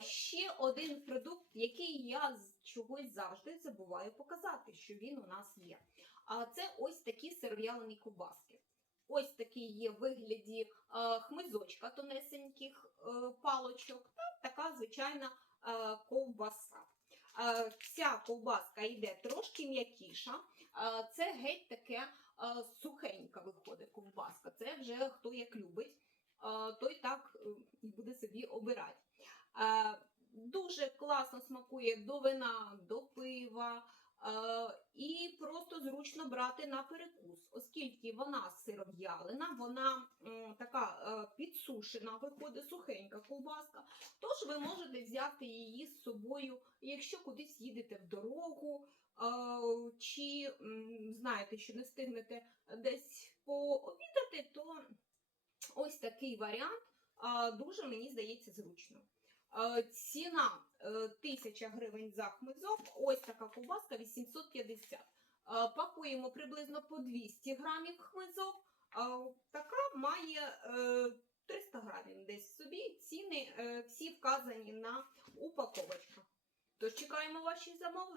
ще один продукт, який я чогось завжди забуваю показати, що він у нас є. А це ось такі сиров'ялені ковбаски. Ось такий є в вигляді е, хмизочка тонесеньких е, палочок та така звичайна е, ковбаса. Ця ковбаска йде трошки м'якіша. Це геть таке сухенька виходить ковбаска. Це вже хто як любить, той так і буде собі обирати. Е, Дуже класно смакує до вина, до пива. Е, І просто зручно брати на перекус, оскільки вона сиров'ялина, вона така е, підсушена, виходить сухенька ковбаска. Тож ви можете взяти її з собою, якщо кудись їдете в дорогу, чи знаєте, що не встигнете десь пообідати, то ось такий варіант дуже мені здається зручно. Е, Ціна е, 1000 гривень за хмизок, ось така ковбаска 850. Е, Пакуємо приблизно по 200 грамів хмизок. Е, Така має е, 300 грамів десь собі. Ціни е, всі вказані на упаковочках. Тож чекаємо ваші замовлення.